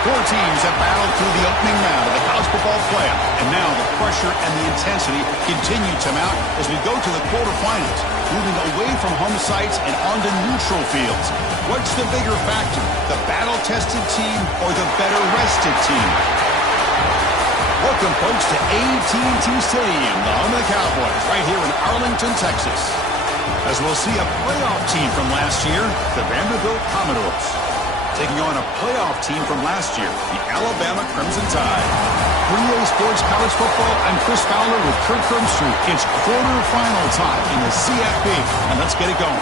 Four teams have battled through the opening round of the college football playoff, and now the pressure and the intensity continue to mount as we go to the quarterfinals, moving away from home sites and onto neutral fields. What's the bigger factor, the battle-tested team or the better-rested team? Welcome, folks, to AT&T Stadium, the home of the Cowboys, right here in Arlington, Texas, as we'll see a playoff team from last year, the Vanderbilt Commodores, taking on a playoff team from last year, the Alabama Crimson Tide. For EA Sports College Football, I'm Chris Fowler with Kirk Herbstreit. It's quarterfinal time in the CFP, and let's get it going.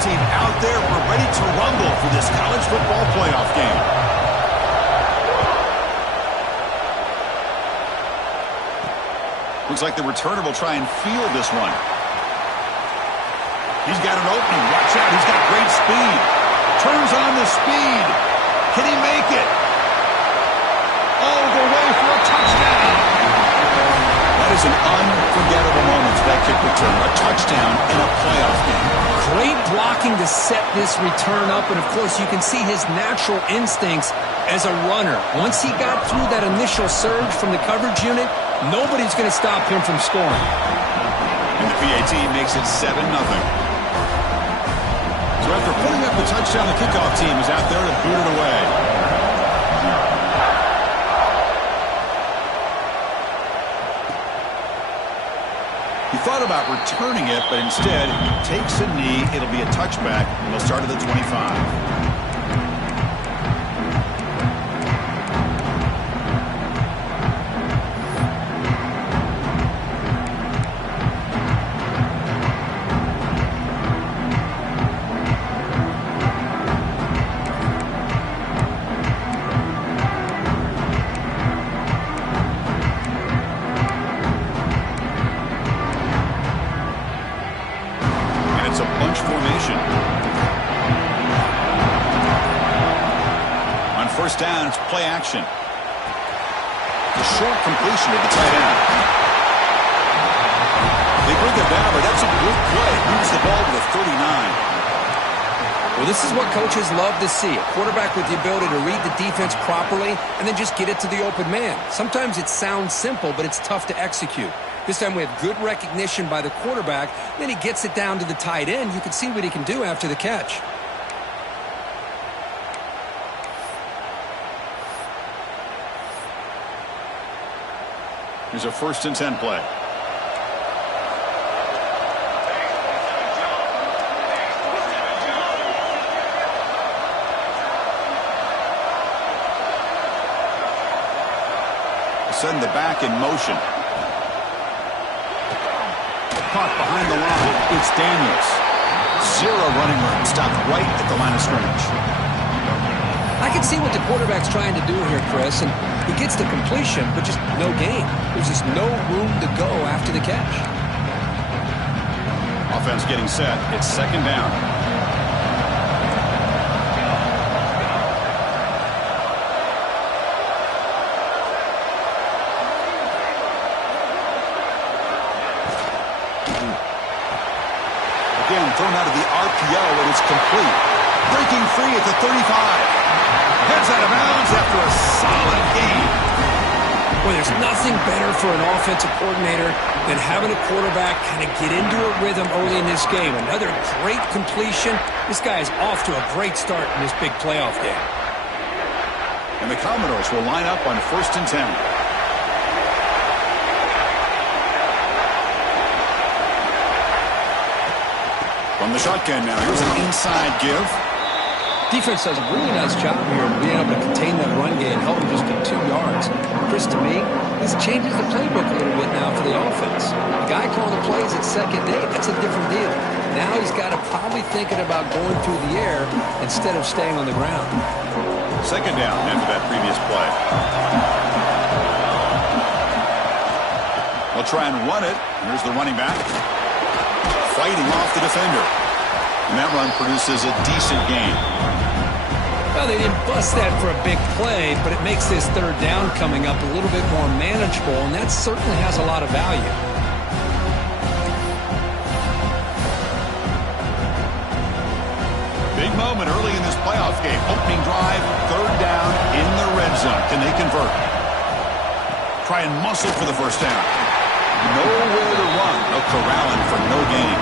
Team out there, we're ready to rumble for this college football playoff game. Looks like the returner will try and field this one. He's got an opening. Watch out, he's got great speed. Turns on the speed. Can he make it? All the way for a touchdown. That is an unforgettable moment for that kick return. A touchdown in a playoff game. Great blocking to set this return up, and of course you can see his natural instincts as a runner. Once he got through that initial surge from the coverage unit, nobody's going to stop him from scoring. And the PAT makes it 7-0. So after putting up the touchdown, the kickoff team is out there to boot it away. He thought about returning it, but instead takes a knee. It'll be a touchback, and they'll start at the 25. Formation. On first down, it's play action. The short completion of the tight end. They bring it down, but that's a good play. Moves the ball to the 39. Well, this is what coaches love to see. A quarterback with the ability to read the defense properly and then just get it to the open man. Sometimes it sounds simple, but it's tough to execute. This time we have good recognition by the quarterback. Then he gets it down to the tight end. You can see what he can do after the catch. Here's a 1st and 10 play. Send the back in motion. Caught behind the line. It's Daniels. Zero running room. Stopped right at the line of scrimmage. I can see what the quarterback's trying to do here, Chris, and he gets the completion, but just no gain. There's just no room to go after the catch. Offense getting set. It's 2nd down. Thrown out of the RPO, and it's complete. Breaking free at the 35. Heads out of bounds after a solid game. Well, there's nothing better for an offensive coordinator than having a quarterback kind of get into a rhythm early in this game. Another great completion. This guy is off to a great start in this big playoff game. And the Commodores will line up on 1st and 10. From the shotgun now, here's an inside give. Defense does a really nice job here of being able to contain that run game and help them just get 2 yards. Chris, to me, this changes the playbook a little bit now for the offense. The guy calling the plays at 2nd day, that's a different deal. Now he's got to probably thinking about going through the air instead of staying on the ground. 2nd down after that previous play. They'll try and run it. Here's the running back. Fighting off the defender. And that run produces a decent gain. Well, they didn't bust that for a big play, but it makes this third down coming up a little bit more manageable, and that certainly has a lot of value. Big moment early in this playoff game. Opening drive, third down in the red zone. Can they convert? Try and muscle for the first down. Nowhere to run. A corralling for no gain.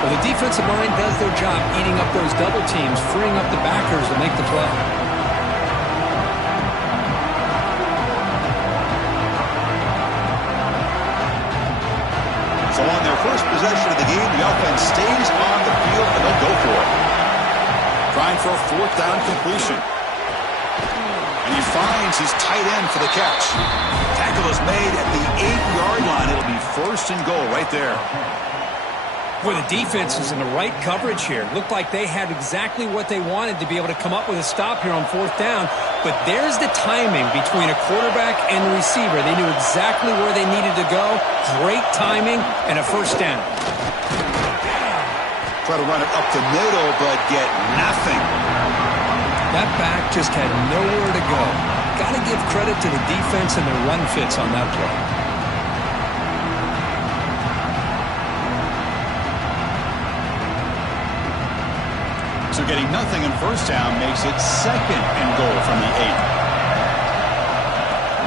Well, the defensive line does their job eating up those double teams, freeing up the backers to make the play. So on their first possession of the game, the offense stays on the field and they'll go for it. Trying for a fourth down completion. And he finds his tight end for the catch. Tackle is made at the 8-yard line. It'll be first and goal right there. Boy, the defense is in the right coverage here. Looked like they had exactly what they wanted to be able to come up with a stop here on fourth down. But there's the timing between a quarterback and the receiver. They knew exactly where they needed to go. Great timing and a first down. Try to run it up the middle, but get nothing. That back just had nowhere to go. Got to give credit to the defense and their run fits on that play. So getting nothing in first down makes it second and goal from the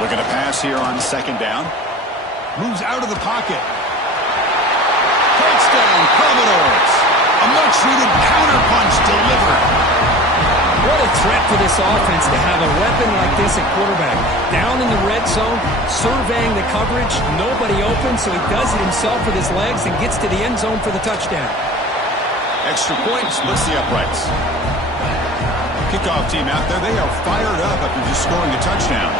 8. Looking to pass here on second down. Moves out of the pocket. Touchdown, Commodores. A much-needed counterpunch delivered. What a threat for this offense to have a weapon like this at quarterback. Down in the red zone, surveying the coverage, nobody open, so he does it himself with his legs and gets to the end zone for the touchdown. Extra point splits the uprights. Kickoff team out there. They are fired up after just scoring a touchdown.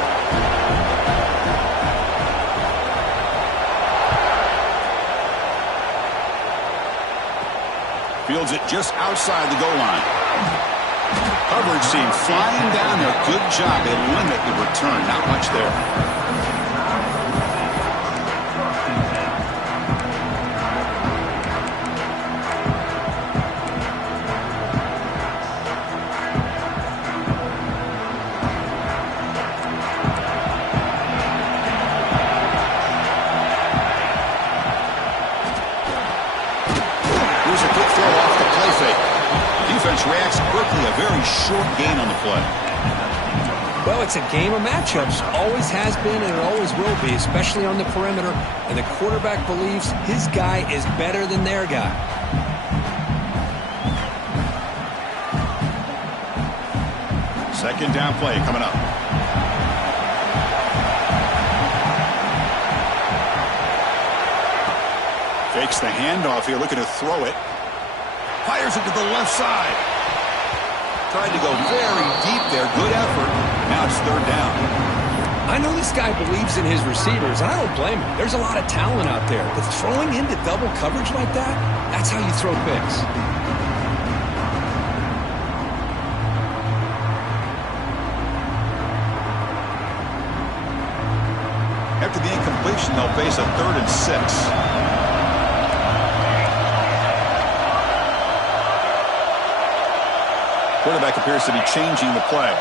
Fields it just outside the goal line. Coverage team flying down there. Good job. They limit the return. Not much there. Reacts quickly, a very short gain on the play. Well, it's a game of matchups. Always has been and it always will be, especially on the perimeter. And the quarterback believes his guy is better than their guy. Second down play coming up. Fakes the handoff here, looking to throw it. Fires it to the left side. Tried to go very deep there. Good effort. Now it's third down. I know this guy believes in his receivers, and I don't blame him. There's a lot of talent out there. But throwing into double coverage like that, that's how you throw picks. After the incompletion, they'll face a 3rd and 6. Quarterback appears to be changing the play.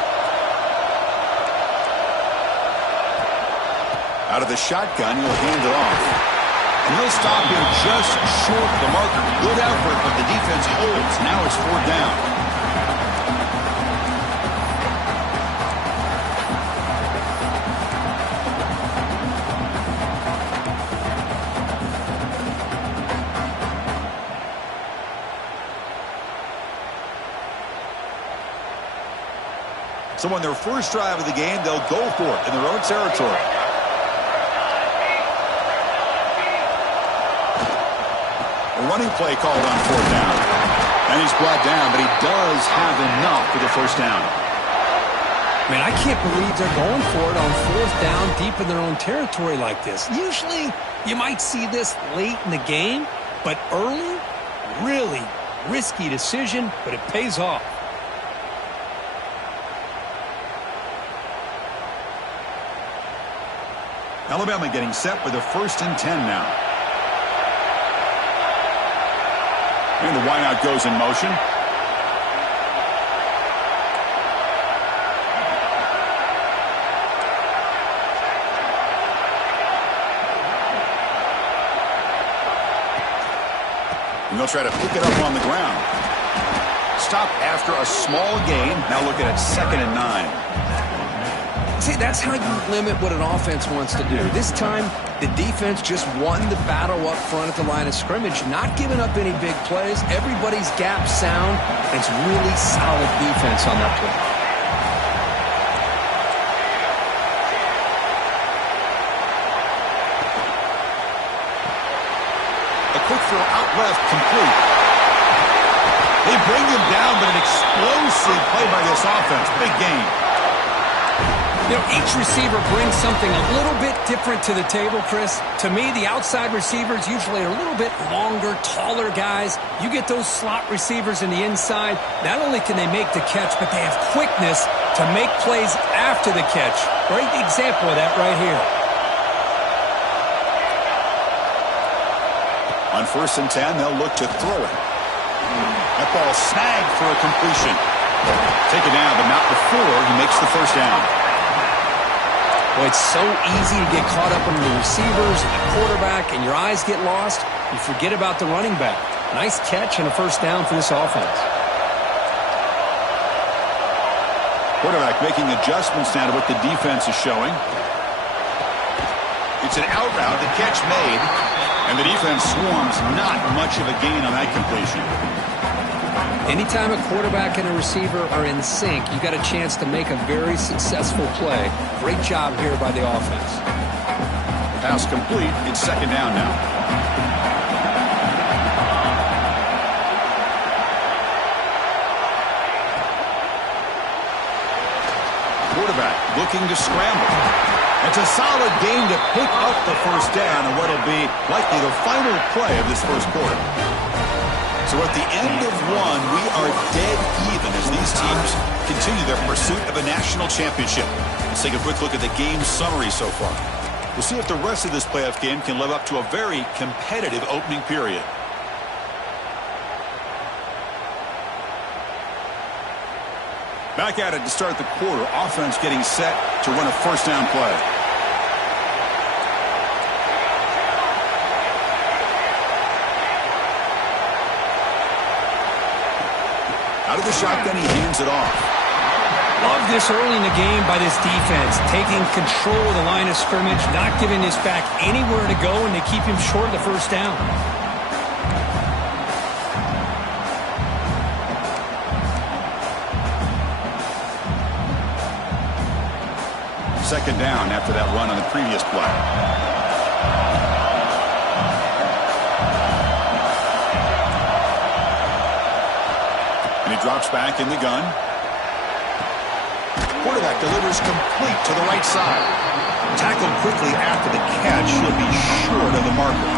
Out of the shotgun, he'll hand it off. And he'll stop him just short of the marker. Good effort, but the defense holds. Now it's 4th down. So on their first drive of the game, they'll go for it in their own territory. A running play called on 4th down. And he's brought down, but he does have enough for the first down. Man, I can't believe they're going for it on 4th down deep in their own territory like this. Usually, you might see this late in the game, but early, really risky decision, but it pays off. Alabama getting set with a 1st and 10 now. And the wideout goes in motion. And they'll try to pick it up on the ground. Stop after a small gain. Now looking at 2nd and 9. See, that's how you limit what an offense wants to do. This time, the defense just won the battle up front at the line of scrimmage, not giving up any big plays. Everybody's gap sound. It's really solid defense on that play. A quick throw out left, complete. They bring him down, but an explosive play by this offense. Big game. You know, each receiver brings something a little bit different to the table, Chris. To me, the outside receivers usually are a little bit longer, taller guys. You get those slot receivers in the inside, not only can they make the catch, but they have quickness to make plays after the catch. Great example of that right here. On 1st and 10, they'll look to throw it. That ball snagged for a completion. Take it down, but not before he makes the first down. Boy, it's so easy to get caught up in the receivers, the quarterback, and your eyes get lost. You forget about the running back. Nice catch and a first down for this offense. Quarterback making adjustments now to what the defense is showing. It's an out route, the catch made, and the defense swarms. Not much of a gain on that completion. Anytime a quarterback and a receiver are in sync, you got a chance to make a very successful play. Great job here by the offense. Pass complete. It's 2nd down now. Quarterback looking to scramble. It's a solid game to pick up the first down and what will be likely the final play of this first quarter. So at the end of one, we are dead even as these teams continue their pursuit of a national championship. Let's take a quick look at the game summary so far. We'll see if the rest of this playoff game can live up to a very competitive opening period. Back at it to start the quarter. Offense getting set to run a first down play. Out of the shotgun, he hands it off. Love this early in the game by this defense, taking control of the line of scrimmage, not giving this back anywhere to go, and they keep him short of the first down. Second down after that run on the previous play. And he drops back in the gun. Quarterback delivers complete to the right side. Tackled quickly after the catch. He'll be short of the marker.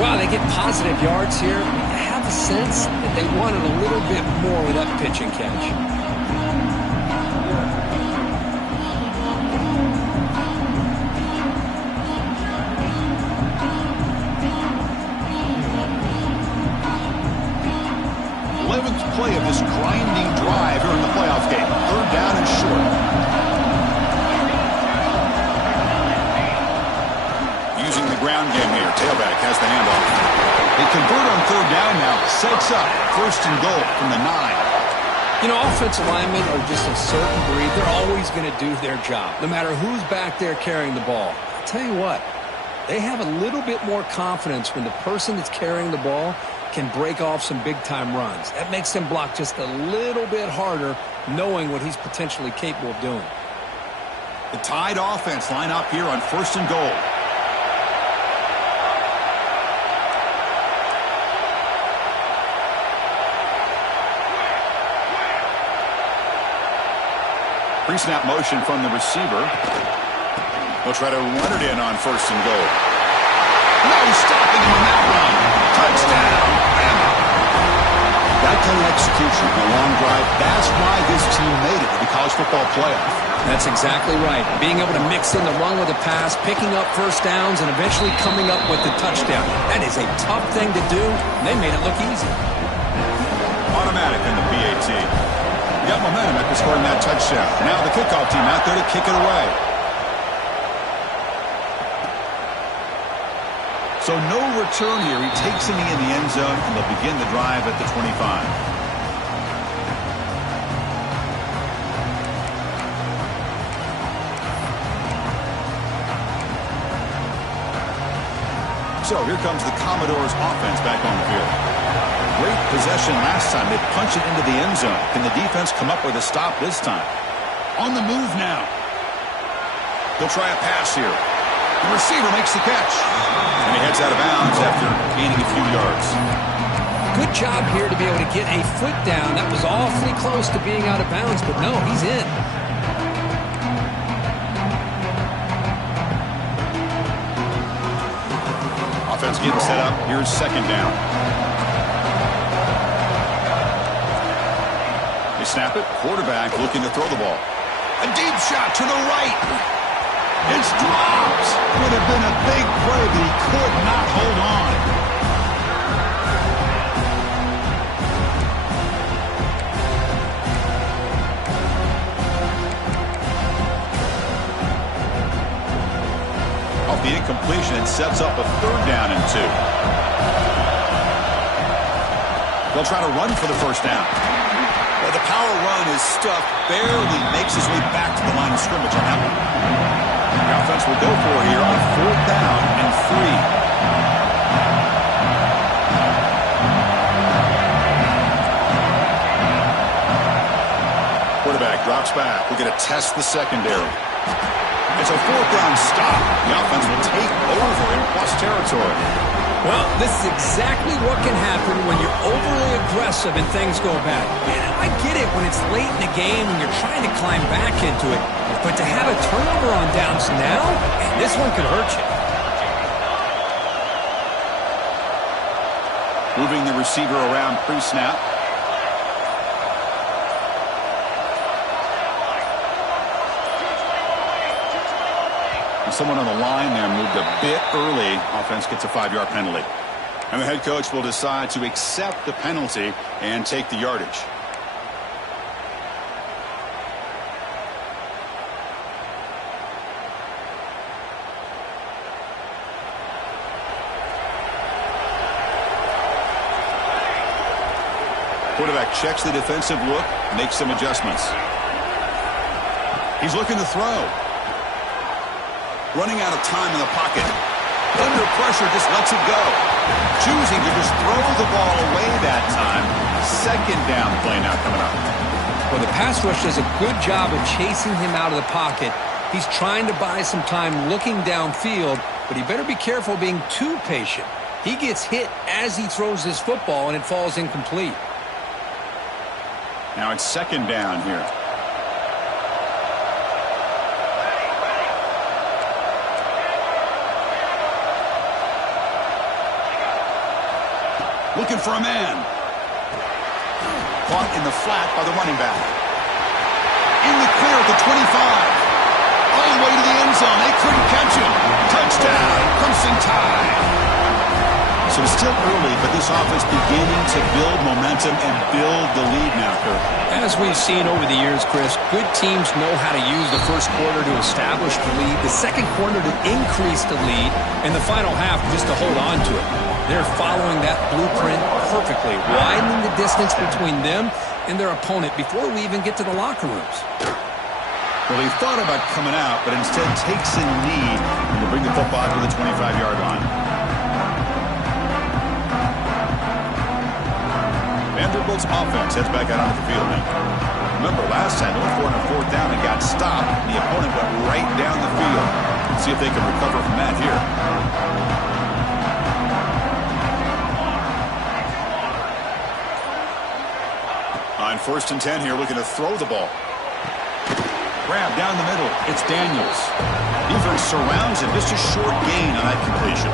Wow, they get positive yards here. I have a sense that they wanted a little bit more with that pitch and catch. Play of this grinding drive here in the playoff game. 3rd down and short. Using the ground game here. Tailback has the handoff. They convert on 3rd down now. Sets up 1st and goal from the 9. You know, offensive linemen are just a certain breed. They're always going to do their job, no matter who's back there carrying the ball. I'll tell you what, they have a little bit more confidence when the person that's carrying the ball can break off some big-time runs. That makes them block just a little bit harder, knowing what he's potentially capable of doing. The Tide offense line up here on 1st and goal. Pre-snap motion from the receiver. They'll try to run it in on 1st and goal. No stopping him on that run. Touchdown, Bama. That kind of execution, a long drive, that's why this team made it to the college football playoff. That's exactly right. Being able to mix in the run with the pass, picking up first downs, and eventually coming up with the touchdown. That is a tough thing to do, and they made it look easy. Automatic in the PAT. You got momentum after scoring that touchdown. Now the kickoff team out there to kick it away. So no return here. He takes it in the end zone, and they'll begin the drive at the 25. So here comes the Commodores offense back on the field. Great possession last time. They punch it into the end zone. Can the defense come up with a stop this time? On the move now. They'll try a pass here. The receiver makes the catch. And he heads out of bounds after gaining a few yards. Good job here to be able to get a foot down. That was awfully close to being out of bounds, but no, he's in. Offense getting set up. Here's second down. They snap it. Quarterback looking to throw the ball. A deep shot to the right. It's dropped. Would have been a big play, but he could not hold on. The incompletion and sets up a third down and 2. They'll try to run for the first down. Well, the power run is stuffed, barely makes his way back to the line of scrimmage on that one. The offense will go for it here on fourth down and 3. Quarterback drops back. We're going to test the secondary. It's a fourth down stop. The offense will take over in plus territory. Well, this is exactly what can happen when you're overly aggressive and things go bad. And I get it when it's late in the game and you're trying to climb back into it. But to have a turnover on downs now, this one could hurt you. Moving the receiver around pre-snap. Someone on the line there moved a bit early. Offense gets a 5-yard penalty. And the head coach will decide to accept the penalty and take the yardage. Quarterback checks the defensive look, makes some adjustments. He's looking to throw. Running out of time in the pocket. Under pressure, just lets it go. Choosing to just throw the ball away that time. Second down play now coming up. Well, the pass rush does a good job of chasing him out of the pocket. He's trying to buy some time looking downfield, but he better be careful being too patient. He gets hit as he throws his football, and it falls incomplete. Now it's second down here. Looking for a man. Caught in the flat by the running back. In the clear at the 25. All the way to the end zone. They couldn't catch him. Touchdown. Crimson Tide. So it's still early, but this offense beginning to build momentum and build the lead now, Kurt. As we've seen over the years, Chris, good teams know how to use the first quarter to establish the lead, the second quarter to increase the lead, and the final half just to hold on to it. They're following that blueprint perfectly, widening the distance between them and their opponent before we even get to the locker rooms. Well, he thought about coming out, but instead takes a knee and will bring the football to the 25-yard line. Vanderbilt's offense heads back out onto the field now. Remember, last time, they went for it on fourth down and got stopped. The opponent went right down the field. Let's see if they can recover from that here. On 1st and 10 here, looking to throw the ball. Grab down the middle. It's Daniels. Defense surrounds him. Just a short gain on that completion.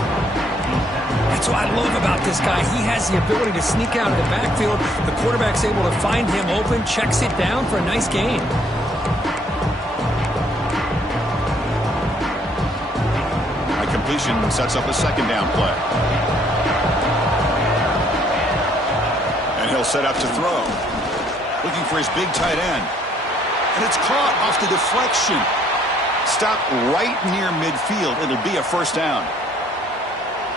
That's what I love about this guy. He has the ability to sneak out of the backfield. The quarterback's able to find him open, checks it down for a nice gain. completion sets up a second down play. And he'll set up to throw. Looking for his big tight end. And it's caught off the deflection. Stop right near midfield. It'll be a first down.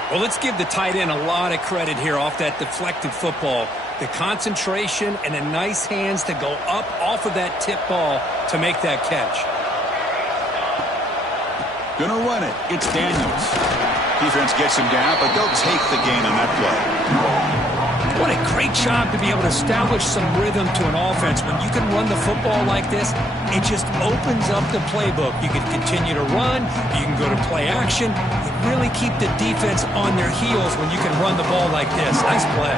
Well, let's give the tight end a lot of credit here off that deflected football. The concentration and the nice hands to go up off of that tip ball to make that catch. Gonna run it. It's Daniels. Defense gets him down, but they'll take the gain on that play. What a great job to be able to establish some rhythm to an offense. When you can run the football like this, it just opens up the playbook. You can continue to run. You can go to play action. You really keep the defense on their heels when you can run the ball like this. Nice play.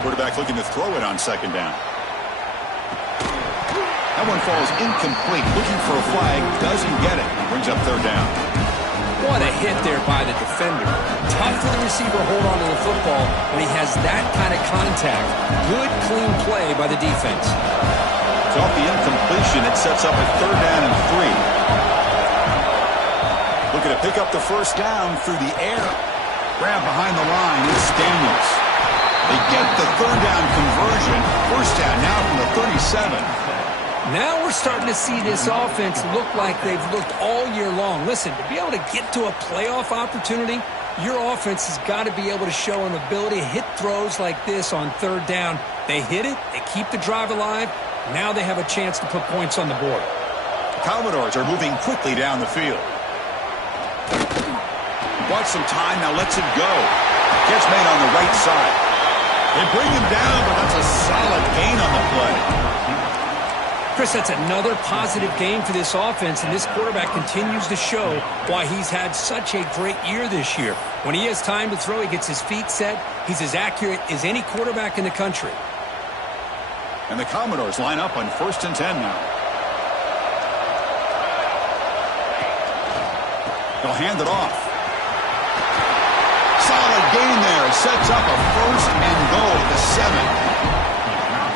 Quarterback looking to throw it on second down. That one falls incomplete. Looking for a flag. Doesn't get it. Brings up third down. What a hit there by the defender. Tough for the receiver to hold on to the football when he has that kind of contact. Good, clean play by the defense. It's off the incompletion. It sets up a third down and 3. Looking to pick up the first down through the air. Grab behind the line. It's Daniels. They get the third down conversion. First down now from the 37. Now we're starting to see this offense look like they've looked all year long. Listen, to be able to get to a playoff opportunity, your offense has got to be able to show an ability to hit throws like this on third down. They hit it, they keep the drive alive. Now they have a chance to put points on the board. The Commodores are moving quickly down the field. Bought some time, now lets it go. Catch made on the right side. They bring him down, but that's a solid gain on the play. Chris, that's another positive game for this offense, and this quarterback continues to show why he's had such a great year this year. When he has time to throw, he gets his feet set. He's as accurate as any quarterback in the country. And the Commodores line up on 1st and 10 now. They'll hand it off. Solid gain there. Sets up a 1st and goal at the 7.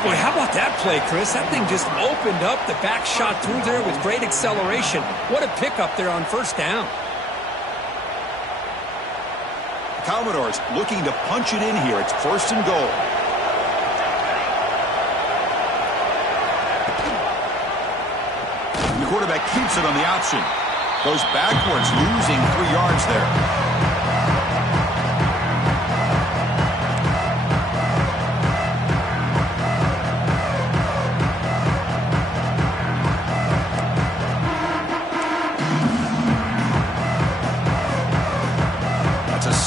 Boy, how about that play, Chris? That thing just opened up. The back shot through there with great acceleration. What a pickup there on first down. The Commodores looking to punch it in here. It's 1st and goal. And the quarterback keeps it on the option. Goes backwards, losing 3 yards there.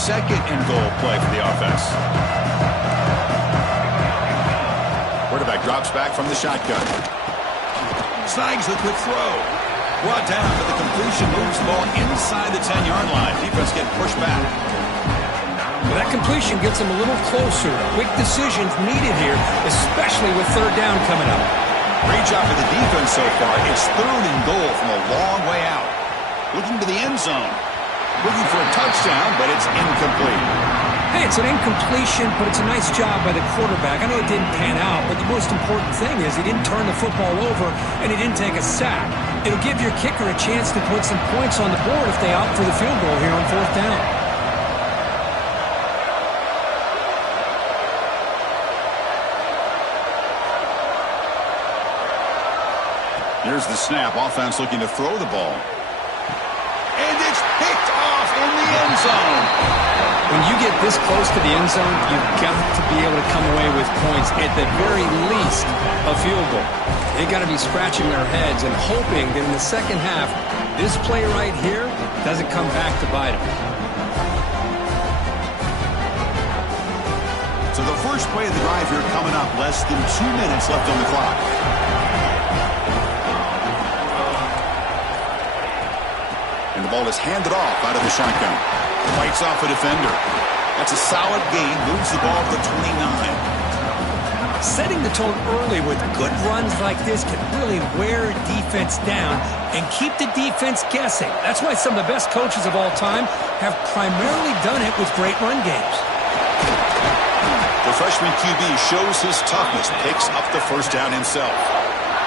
Second and goal play for the offense. Quarterback drops back from the shotgun. Snags the quick throw. Brought down, but the completion moves the ball inside the 10-yard line. Defense getting pushed back. Well, that completion gets him a little closer. Quick decisions needed here, especially with third down coming up. Great job for the defense so far. It's 3rd and goal from a long way out. Looking to the end zone. Looking for a touchdown, but it's incomplete. Hey, it's an incompletion, but it's a nice job by the quarterback. I know it didn't pan out, but the most important thing is he didn't turn the football over and he didn't take a sack. It'll give your kicker a chance to put some points on the board if they opt for the field goal here on 4th down. Here's the snap. Offense looking to throw the ball. And it's picked off in the end zone. When you get this close to the end zone, you've got to be able to come away with points, at the very least, a field goal. They've got to be scratching their heads and hoping that in the second half, this play right here doesn't come back to bite them. So the first play of the drive here coming up, less than 2 minutes left on the clock. And the ball is handed off out of the shotgun. Fights off a defender. That's a solid gain. Moves the ball to 29. Setting the tone early with good runs like this can really wear a defense down and keep the defense guessing. That's why some of the best coaches of all time have primarily done it with great run games. The freshman QB shows his toughness. Picks up the first down himself.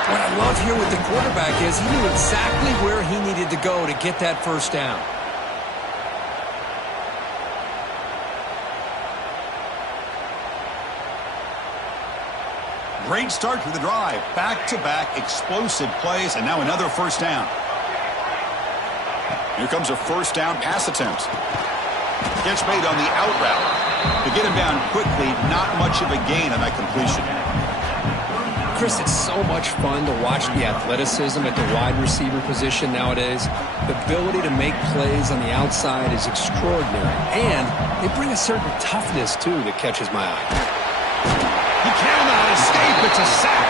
What I love here with the quarterback is he knew exactly where he needed to go to get that first down. Great start to the drive. Back-to-back explosive plays, and now another first down. Here comes a first down pass attempt. Catch made on the out route. To get him down quickly, not much of a gain on that completion. Chris, it's so much fun to watch the athleticism at the wide receiver position nowadays. The ability to make plays on the outside is extraordinary. And they bring a certain toughness, too, that catches my eye. He cannot escape. It's a sack.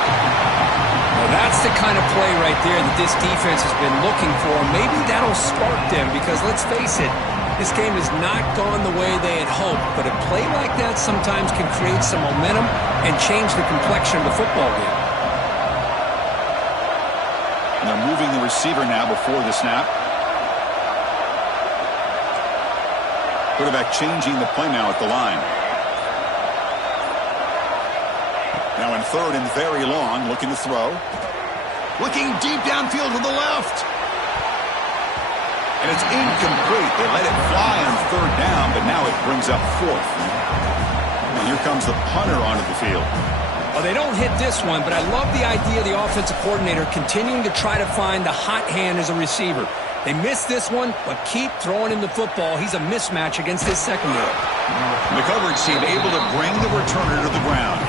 Well, that's the kind of play right there that this defense has been looking for. Maybe that'll spark them because, let's face it, this game has not gone the way they had hoped. But a play like that sometimes can create some momentum and change the complexion of the football game. And they're moving the receiver now before the snap. Quarterback changing the play now at the line. Now in third and very long, looking to throw. Looking deep downfield to the left. And it's incomplete. They let it fly on third down, but now it brings up fourth. And here comes the punter onto the field. Well, they don't hit this one, but I love the idea of the offensive coordinator continuing to try to find the hot hand as a receiver. They missed this one, but keep throwing him the football. He's a mismatch against this secondary. The coverage team able to bring the returner to the ground.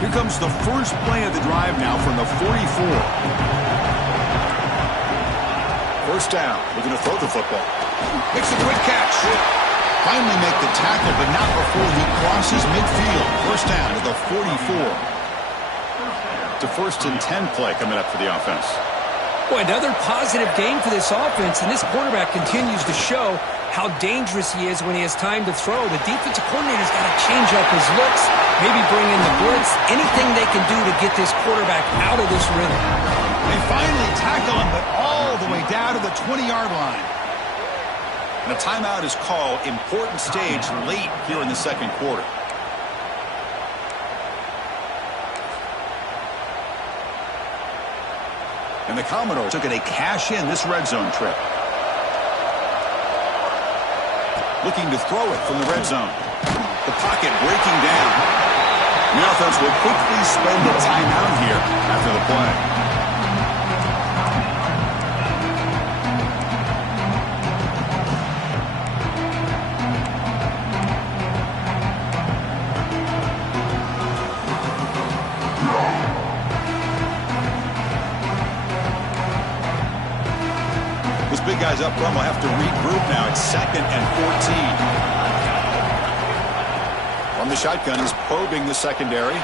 Here comes the first play of the drive now from the 44. First down, looking to throw the football. Makes a quick catch. Finally make the tackle, but not before he crosses midfield. First down to the 44. To first and 10 play coming up for the offense. Boy, another positive game for this offense, and this quarterback continues to show how dangerous he is when he has time to throw. The defensive coordinator's got to change up his looks, maybe bring in the blitz, anything they can do to get this quarterback out of this rhythm. They finally tackle him, but all the way down to the 20-yard line. And a timeout is called. Important stage late here in the second quarter. And the Commodores looking to cash in this red zone trip. Looking to throw it from the red zone. The pocket breaking down. The offense will quickly spend the timeout here after the play. Big guys up front will have to regroup now. It's 2nd and 14. From the shotgun, he's probing the secondary.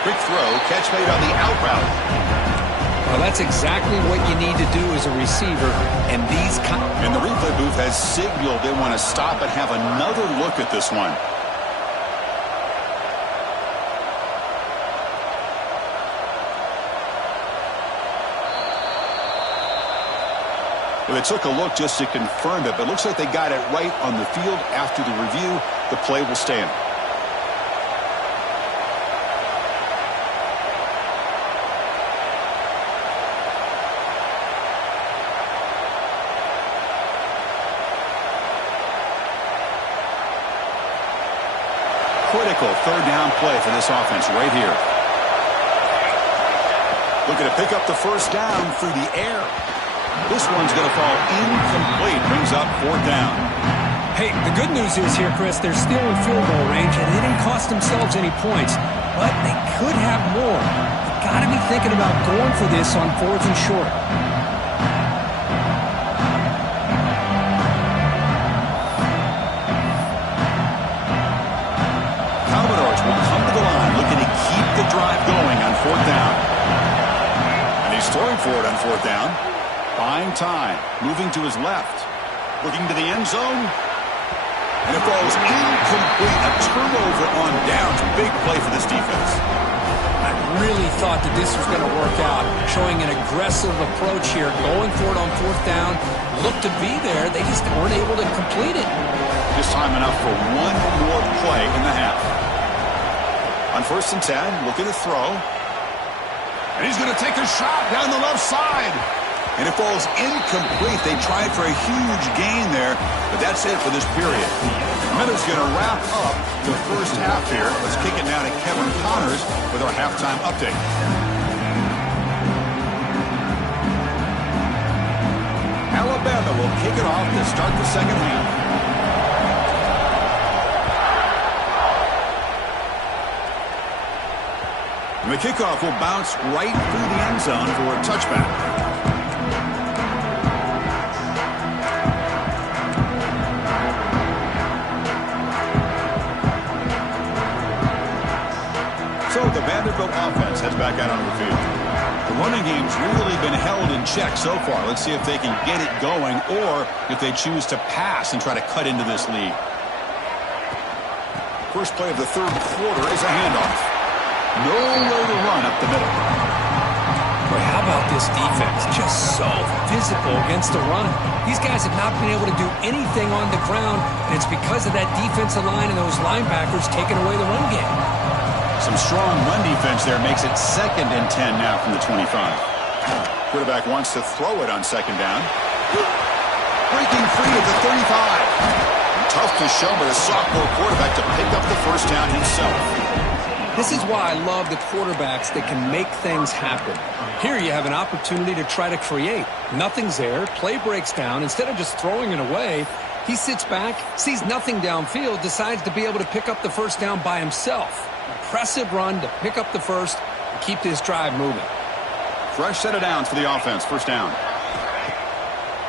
Quick throw, catch made on the out route. Well, that's exactly what you need to do as a receiver. And the replay booth has signaled they want to stop and have another look at this one. Well, they took a look just to confirm it, but it looks like they got it right on the field. After the review, the play will stand. Critical third down play for this offense right here. Looking to pick up the first down through the air. This one's going to fall incomplete. Brings up fourth down. Hey, the good news is here, Chris, they're still in field goal range, and they didn't cost themselves any points. But they could have more. They've got to be thinking about going for this on 4th and short. Commodores will come to the line, looking to keep the drive going on 4th down. And he's throwing for it on 4th down. Buying time, moving to his left, looking to the end zone, and it falls incomplete. A turnover on downs. Big play for this defense. I really thought that this was going to work out, showing an aggressive approach here, going for it on 4th down. Looked to be there, they just weren't able to complete it. Just time enough for one more play in the half. On 1st and 10, looking to throw, and he's going to take a shot down the left side. And it falls incomplete. They tried for a huge gain there, but that's it for this period. Miller's going to wrap up the first half here. Let's kick it now to Kevin Connors with our halftime update. Alabama will kick it off to start the second half. And the kickoff will bounce right through the end zone for a touchback. So the Vanderbilt offense heads back out onto the field. The running game's really been held in check so far. Let's see if they can get it going or if they choose to pass and try to cut into this lead. First play of the third quarter is a handoff. Nowhere to run up the middle. Boy, how about this defense? Just so physical against the run. These guys have not been able to do anything on the ground, and it's because of that defensive line and those linebackers taking away the run game. Some strong run defense there makes it 2nd and 10 now from the 25. Quarterback wants to throw it on 2nd down. Breaking free at the 35. Tough to show, but a sophomore quarterback to pick up the first down himself. This is why I love the quarterbacks that can make things happen. Here you have an opportunity to try to create. Nothing's there. Play breaks down. Instead of just throwing it away, he sits back, sees nothing downfield, decides to be able to pick up the first down by himself. Impressive run to pick up the first and keep this drive moving. Fresh set of downs for the offense. First down.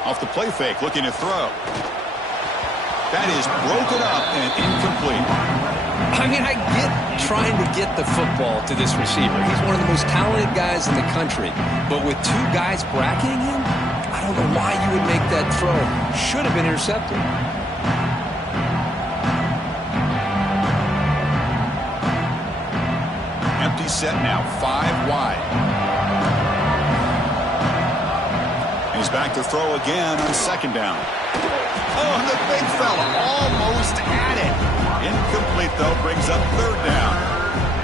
Off the play fake, looking to throw. That is broken up and incomplete. I mean, I get trying to get the football to this receiver. He's one of the most talented guys in the country. But with 2 guys bracketing him, I don't know why you would make that throw. Should have been intercepted. Empty set now, 5 wide. He's back to throw again on 2nd down. Oh, the big fella almost had it. Incomplete, though, brings up 3rd down.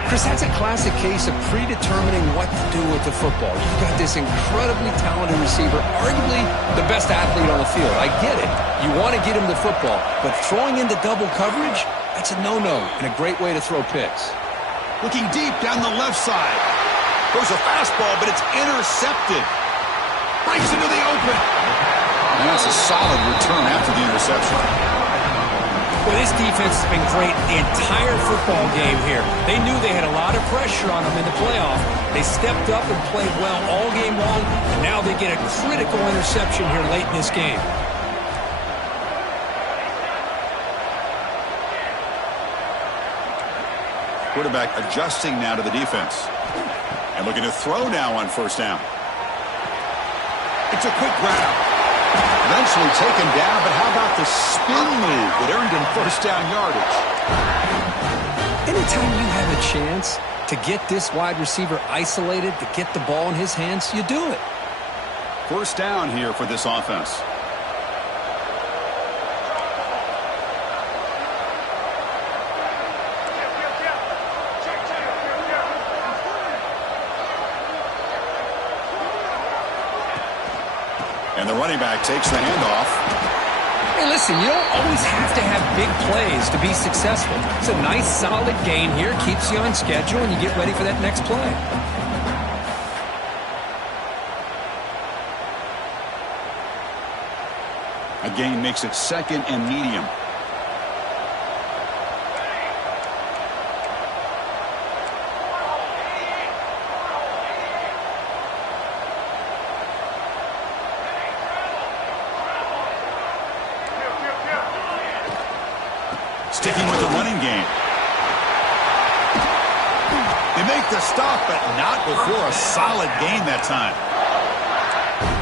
Chris, that's a classic case of predetermining what to do with the football. You've got this incredibly talented receiver, arguably the best athlete on the field. I get it. You want to get him the football, but throwing into double coverage, that's a no-no and a great way to throw picks. Looking deep down the left side. Goes a fastball, but it's intercepted. Breaks into the open. And that's a solid return after the interception. Well, this defense has been great the entire football game here. They knew they had a lot of pressure on them in the playoff. They stepped up and played well all game long, and now they get a critical interception here late in this game. Quarterback adjusting now to the defense. And looking to throw now on 1st down. It's a quick grab. Eventually taken down, but how about the spin move that earned him 1st down yardage? Anytime you have a chance to get this wide receiver isolated, to get the ball in his hands, you do it. 1st down here for this offense. And the running back takes the handoff. Hey, listen, you don't always have to have big plays to be successful. It's a nice, solid gain here. Keeps you on schedule, and you get ready for that next play. A gain makes it 2nd and medium. Sticking with the running game. They make the stop, but not before a solid gain that time.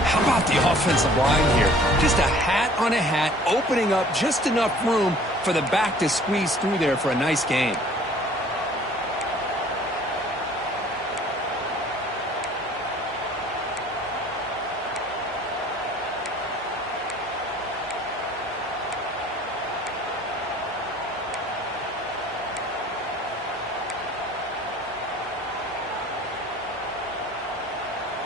How about the offensive line here? Just a hat on a hat, opening up just enough room for the back to squeeze through there for a nice gain.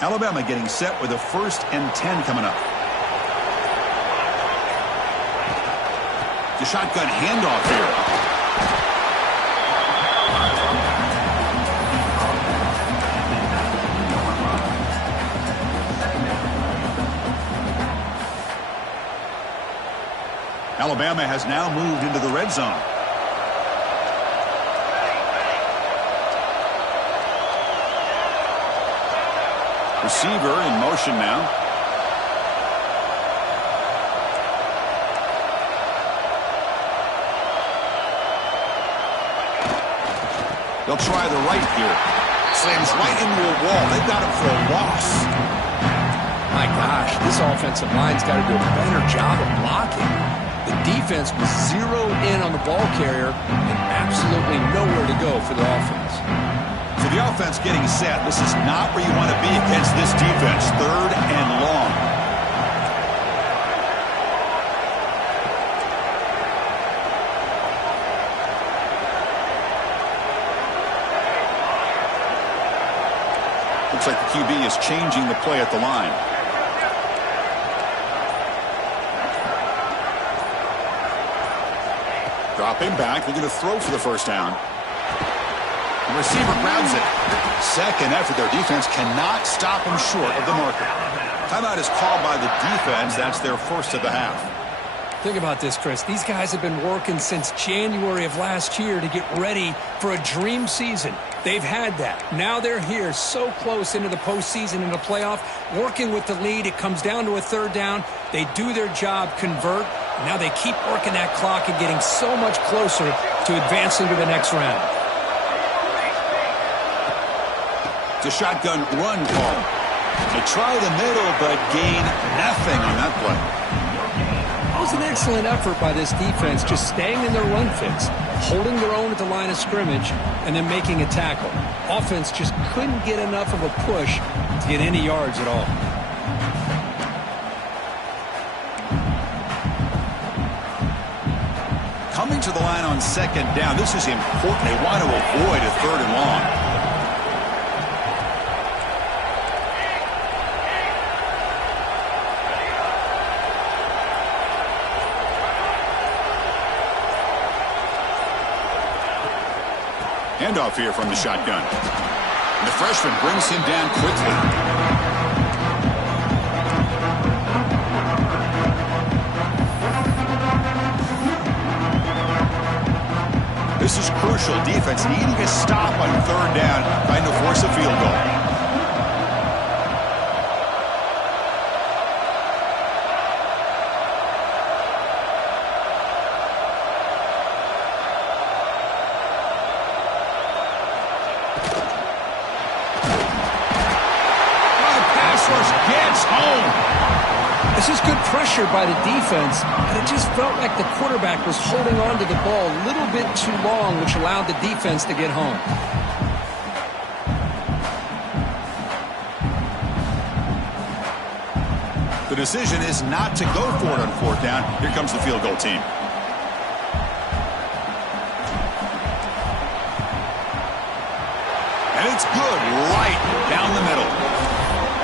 Alabama getting set with a 1st and 10 coming up. The shotgun handoff here. Alabama has now moved into the red zone. Receiver in motion now. They'll try the right here. Slams right into a wall. They've got him for a loss. My gosh, this offensive line's got to do a better job of blocking. The defense was zeroed in on the ball carrier and absolutely nowhere to go for the offense. So the offense getting set. This is not where you want to be against this defense. 3rd and long. Looks like the QB is changing the play at the line. Dropping back, looking to throw for the 1st down. The receiver grabs it. 2nd effort. Their defense cannot stop him short of the marker. Timeout is called by the defense. That's their 1st of the half. Think about this, Chris. These guys have been working since January of last year to get ready for a dream season. They've had that. Now they're here so close into the postseason and the playoff, working with the lead. It comes down to a 3rd down. They do their job, convert. Now they keep working that clock and getting so much closer to advancing to the next round. It's a shotgun run call. They try the middle, but gain nothing on that play. That was an excellent effort by this defense, just staying in their run fits, holding their own at the line of scrimmage, and then making a tackle. Offense just couldn't get enough of a push to get any yards at all. Coming to the line on 2nd down. This is important. They want to avoid a 3rd and long. Handoff here from the shotgun. And the freshman brings him down quickly. This is crucial. Defense needing a stop on 3rd down, trying to force a field goal. This is good pressure by the defense, but it just felt like the quarterback was holding on to the ball a little bit too long, which allowed the defense to get home. The decision is not to go for it on 4th down. Here comes the field goal team. And it's good right down the middle.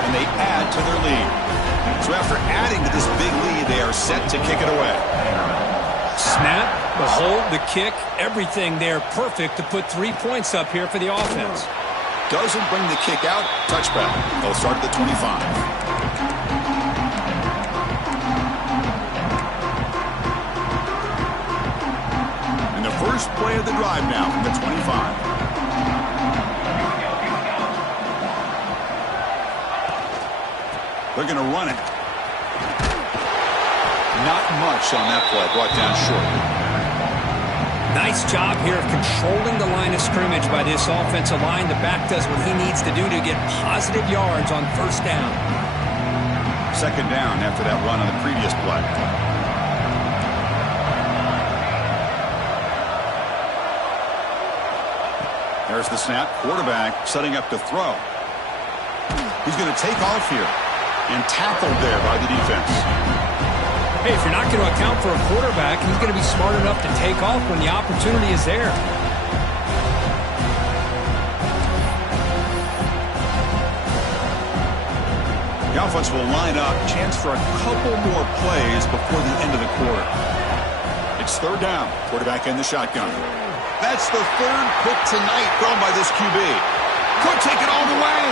And they add to their lead. So after adding to this big lead, they are set to kick it away. Snap, the hold, the kick, everything there perfect to put 3 points up here for the offense. Doesn't bring the kick out. Touchback. They'll start at the 25. And the first play of the drive now from the 25. They're going to run it. Not much on that play. Brought down short. Nice job here of controlling the line of scrimmage by this offensive line. The back does what he needs to do to get positive yards on 1st down. 2nd down after that run on the previous play. There's the snap. Quarterback setting up to throw. He's going to take off here. And tackled there by the defense. Hey, if you're not going to account for a quarterback, he's going to be smart enough to take off when the opportunity is there. The offense will line up. Chance for a couple more plays before the end of the quarter. It's third down. Quarterback in the shotgun. That's the third pick tonight thrown by this QB. Could take it all the way.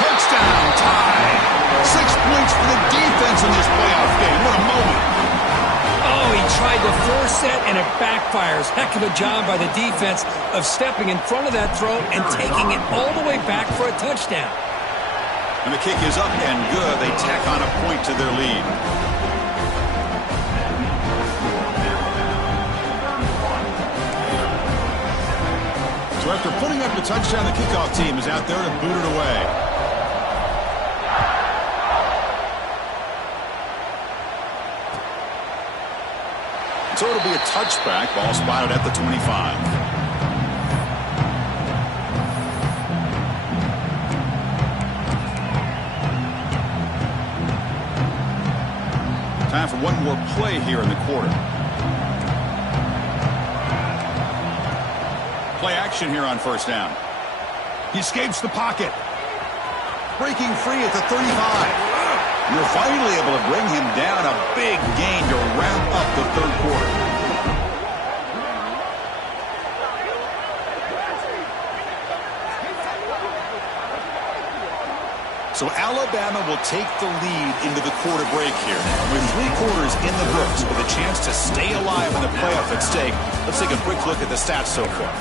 Touchdown. Tie. 6 points for the defense in this playoff game. What a moment. Oh, he tried the force set, and it backfires. Heck of a job by the defense of stepping in front of that throw and taking it all the way back for a touchdown. And the kick is up and good. They tack on a point to their lead. So after putting up the touchdown, the kickoff team is out there to boot it away. So it'll be a touchback. Ball spotted at the 25. Time for one more play here in the quarter. Play action here on first down. He escapes the pocket. Breaking free at the 35. You're finally able to bring him down. A big gain to wrap up the third quarter. So Alabama will take the lead into the quarter break here. With 3 quarters in the books with a chance to stay alive in the playoff at stake, let's take a quick look at the stats so far.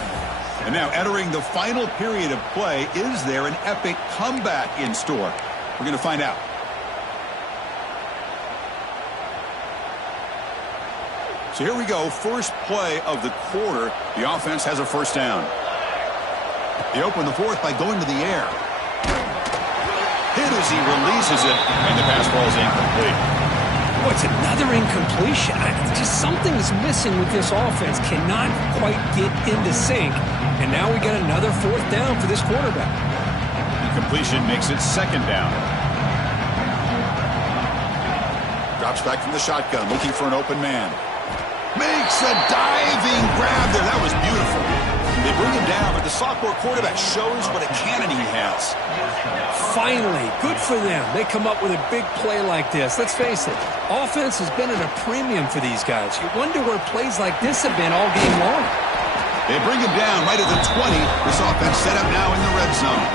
And now entering the final period of play, is there an epic comeback in store? We're going to find out. So here we go, first play of the quarter. The offense has a first down. They open the fourth by going to the air. Hit as he releases it, and the pass ball is incomplete. Oh, it's another incompletion. Just something is missing with this offense. Cannot quite get into sync. And now we got another fourth down for this quarterback. Incompletion makes it second down. Drops back from the shotgun, looking for an open man. Makes a diving grab there. That was beautiful. They bring him down, but the sophomore quarterback shows what a cannon he has. Finally, good for them. They come up with a big play like this. Let's face it, offense has been at a premium for these guys. You wonder where plays like this have been all game long. They bring him down right at the 20. This offense set up now in the red zone.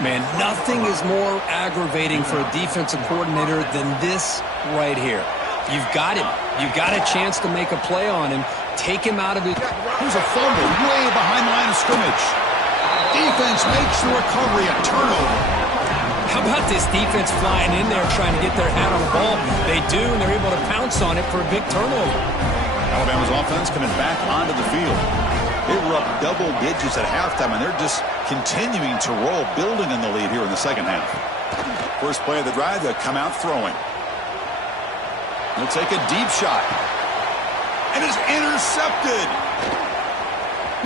Man, nothing is more aggravating for a defensive coordinator than this right here. You've got him. You've got a chance to make a play on him. Take him out of it. Here's a fumble way behind the line of scrimmage. Defense makes the recovery, a turnover. How about this defense flying in there trying to get their hat on the ball? They do, and they're able to pounce on it for a big turnover. Alabama's offense coming back onto the field. They were up double digits at halftime, and they're just continuing to roll, building in the lead here in the second half. First play of the drive, they'll come out throwing. He'll take a deep shot. And it's intercepted.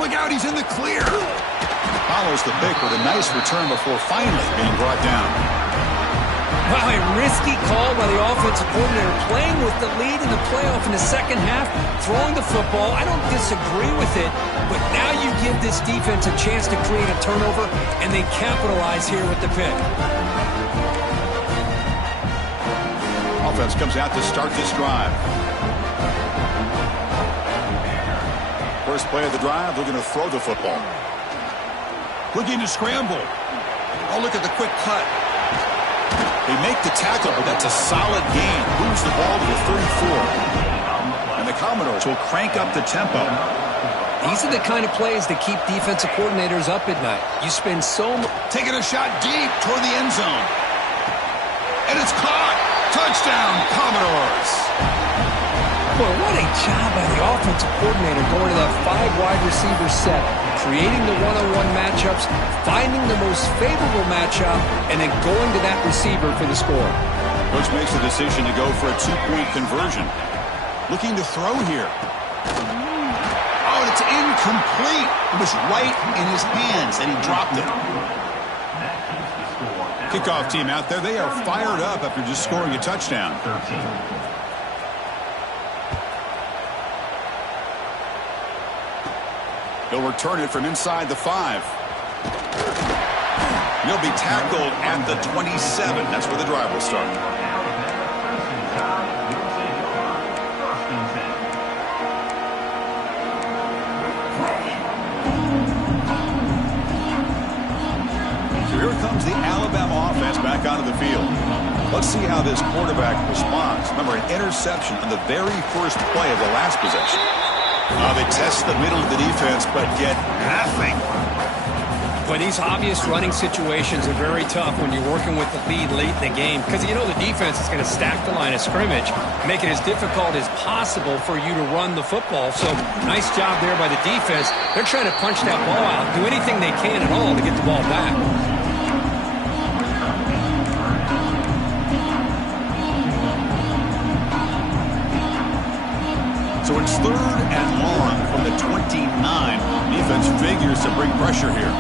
Look out, he's in the clear. Follows the pick with a nice return before finally being brought down. Wow, a risky call by the offensive coordinator, playing with the lead in the playoff in the second half, throwing the football. I don't disagree with it, but now you give this defense a chance to create a turnover, and they capitalize here with the pick. Offense comes out to start this drive. First play of the drive, they're going to throw the football. Looking to scramble. Oh, look at the quick cut. They make the tackle, but that's a solid gain. Moves the ball to the 34. And the Commodores will crank up the tempo. These are the kind of plays that keep defensive coordinators up at night. You spend so much. Taking a shot deep toward the end zone. And it's caught. Touchdown, Commodores. Boy, what a job by the offensive coordinator going to that 5 wide receiver set, creating the one-on-one matchups, finding the most favorable matchup, and then going to that receiver for the score. Coach makes the decision to go for a 2-point conversion. Looking to throw here. Oh, and it's incomplete. It was right in his hands, and he dropped it. Kickoff team out there, they are fired up after just scoring a touchdown. They'll return it from inside the 5. He'll be tackled at the 27. That's where the drive will start. So here comes the Alabama offense back onto the field. Let's see how this quarterback responds. Remember, an interception on the very first play of the last possession. They test the middle of the defense, but get nothing. But these obvious running situations are very tough when you're working with the lead late in the game, because you know the defense is going to stack the line of scrimmage, make it as difficult as possible for you to run the football. So nice job there by the defense. They're trying to punch that ball out, do anything they can at all to get the ball back. So it's 3rd and long from the 29. Defense figures to bring pressure here.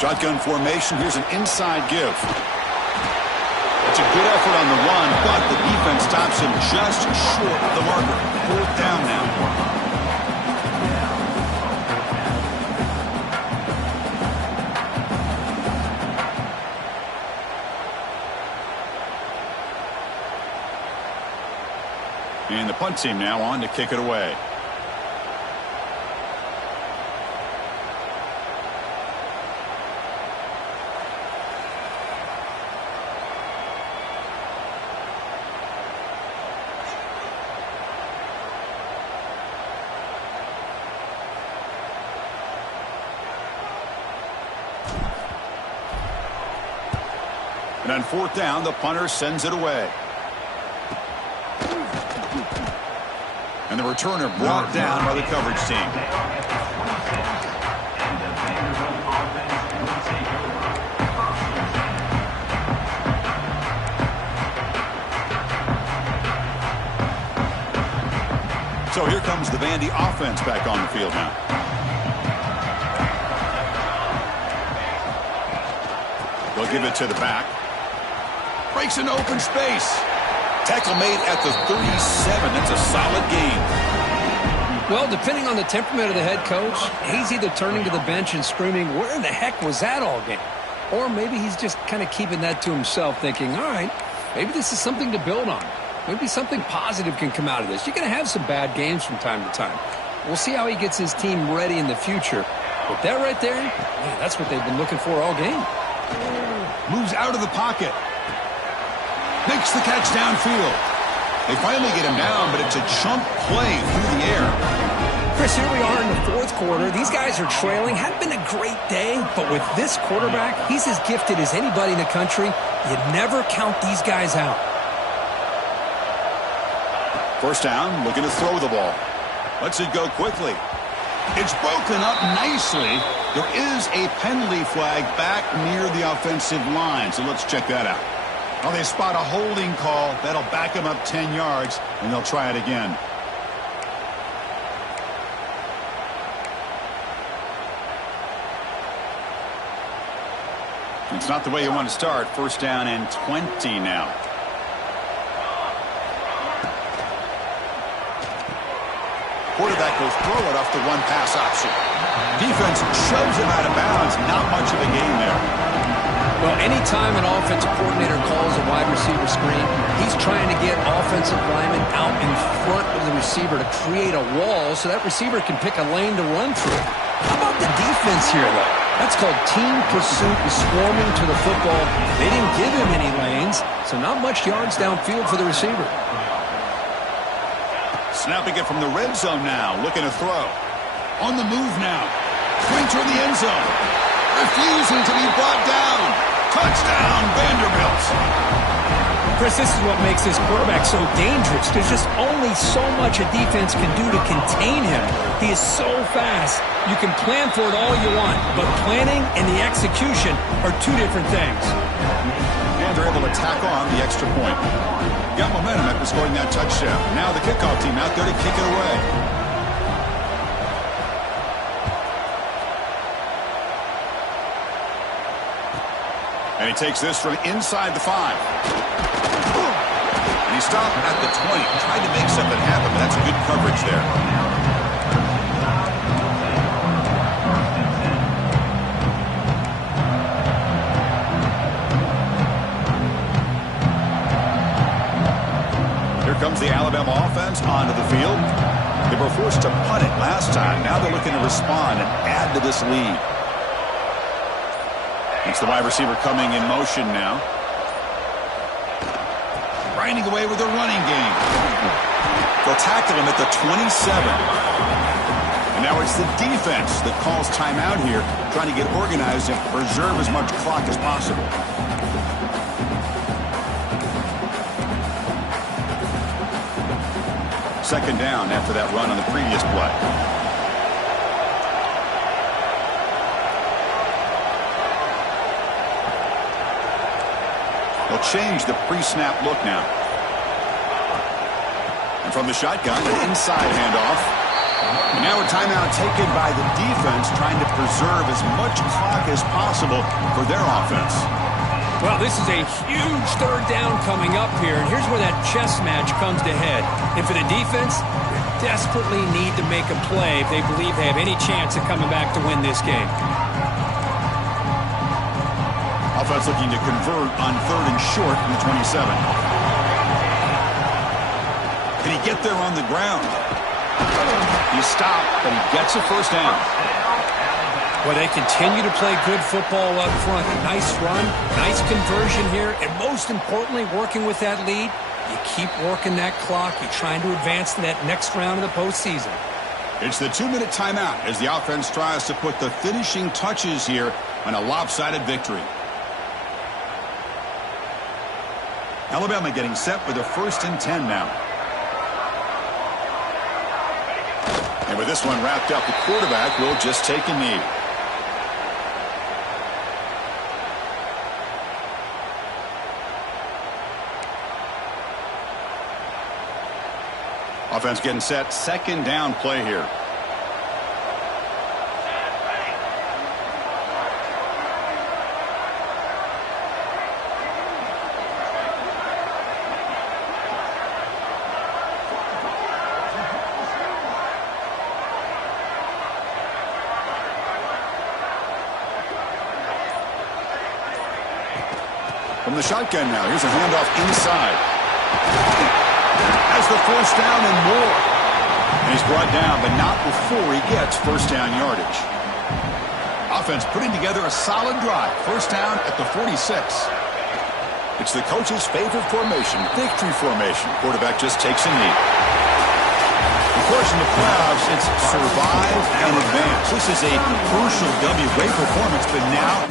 Shotgun formation. Here's an inside give. It's a good effort on the run, but the defense stops him just short of the marker. 4th down now. And the punt team now on to kick it away. And on 4th down, the punter sends it away. And the returner brought down by the coverage team. So here comes the Vandy offense back on the field now. They'll give it to the back. Breaks an open space. Tackle made at the 37. That's a solid gain. Well, depending on the temperament of the head coach, he's either turning to the bench and screaming, where the heck was that all game? Or maybe he's just kind of keeping that to himself, thinking, all right, maybe this is something to build on. Maybe something positive can come out of this. You're going to have some bad games from time to time. We'll see how he gets his team ready in the future. But that right there, man, that's what they've been looking for all game. Moves out of the pocket. Makes the catch downfield. They finally get him down, but it's a chunk play through the air. Chris, here we are in the 4th quarter. These guys are trailing. Hadn't been a great day, but with this quarterback, he's as gifted as anybody in the country. You never count these guys out. 1st down, looking to throw the ball. Lets it go quickly. It's broken up nicely. There is a penalty flag back near the offensive line, so let's check that out. Well, they spot a holding call. That'll back them up 10 yards, and they'll try it again. It's not the way you want to start. 1st down and 20 now. Quarterback will throw it off the one-pass option. Defense shoves him out of bounds. Not much of a gain there. Well, anytime an offensive coordinator calls a wide receiver screen, he's trying to get offensive linemen out in front of the receiver to create a wall so that receiver can pick a lane to run through. How about the defense here, though? That's called team pursuit and swarming to the football. They didn't give him any lanes, so not much yards downfield for the receiver. Snapping it from the red zone now, looking to throw. On the move now. Swing toward the end zone. Refusing to be brought down. Touchdown, Vanderbilt. Chris, this is what makes this quarterback so dangerous. There's just only so much a defense can do to contain him. He is so fast. You can plan for it all you want, but planning and the execution are two different things. And they're able to tack on the extra point. Got momentum after scoring that touchdown. Now the kickoff team out there to kick it away. And he takes this from inside the 5. And he stopped at the 20. Tried to make something happen, but that's good coverage there. comes the Alabama offense onto the field. They were forced to punt it last time. Now they're looking to respond and add to this lead. It's the wide receiver coming in motion now. Grinding away with the running game. They'll tackle him at the 27. And now it's the defense that calls timeout here, trying to get organized and preserve as much clock as possible. Second down after that run on the previous play. They'll change the pre-snap look now. And from the shotgun, an inside handoff. And now a timeout taken by the defense, trying to preserve as much clock as possible for their offense. Well, this is a huge third down coming up here, and here's where that chess match comes to head. And for the defense, they desperately need to make a play if they believe they have any chance of coming back to win this game. Offense looking to convert on third and short from the 27. Can he get there on the ground? He stopped, but he gets a first down. Well, they continue to play good football up front. A nice run, nice conversion here, and most importantly, working with that lead, you keep working that clock. You're trying to advance to that next round of the postseason. It's the 2-minute timeout as the offense tries to put the finishing touches here on a lopsided victory. Alabama getting set for the 1st and 10 now. And with this one wrapped up, the quarterback will just take a knee. Offense getting set, second down play here. From the shotgun now, here's a handoff inside. Has the first down and more. And he's brought down, but not before he gets first down yardage. Offense putting together a solid drive. First down at the 46. It's the coach's favorite formation, victory formation. Quarterback just takes a knee. Of course, in the playoffs, it's survive and advance. This is a crucial W. Great performance, but now